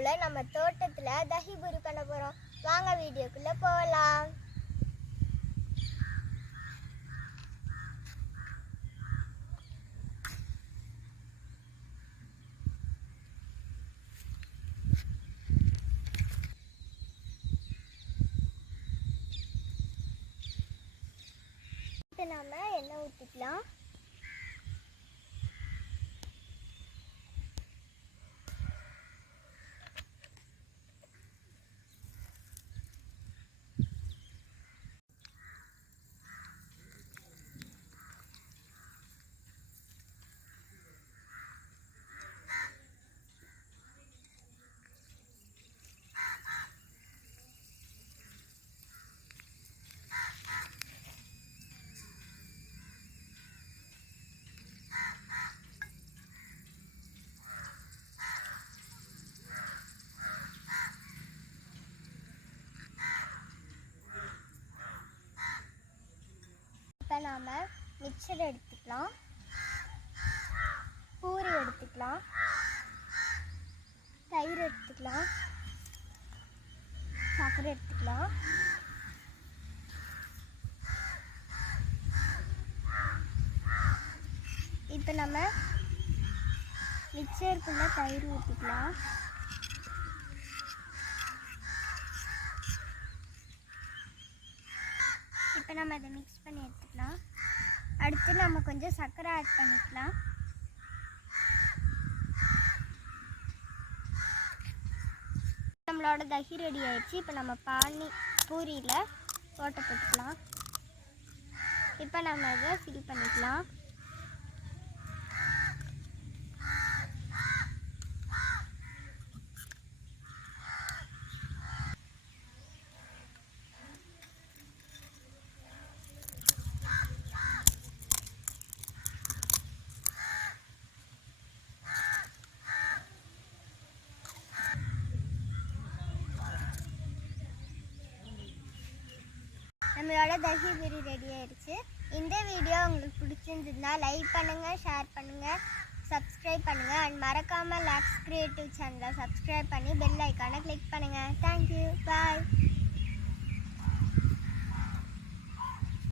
வீடியோவில் நம்ம தோட்டத்தில் தஹி பூரி பண்ண போகிறோம். வாங்க வீடியோக்குள்ளே போகலாம். நம்ம எண்ணெய் ஊற்றிக்கலாம். இப்போ நாம் மிக்சர் எடுத்துக்கலாம், பூரி எடுத்துக்கலாம், தயிர் எடுத்துக்கலாம், சர்க்கரை எடுத்துக்கலாம். இப்போ நம்ம மிக்சருக்குள்ளே தயிர் ஊற்றிக்கலாம். இப்போ நம்ம அதை மிக்ஸ் பண்ணி எடுத்துக்கலாம். அடுத்து நம்ம கொஞ்சம் சர்க்கரை ஆட் பண்ணிக்கலாம். நம்மளோட தஹி ரெடி ஆயிடுச்சு. இப்போ நம்ம பூரியில் ஓட்டை போட்டுக்கலாம். இப்போ நம்ம அதை ஃபில் பண்ணிக்கலாம். நம்மளோட தஹி பூரி ரெடி ஆயிடுச்சு. இந்த வீடியோ உங்களுக்கு பிடிச்சிருந்ததுன்னா லைக் பண்ணுங்கள், ஷேர் பண்ணுங்கள், சப்ஸ்கிரைப் பண்ணுங்கள். அண்ட் மறக்காமல் லாக்ஸ் கிரியேட்டிவ் சேனலை சப்ஸ்கிரைப் பண்ணி பெல் ஐக்கானை கிளிக் பண்ணுங்கள். தேங்க்யூ, பாய்.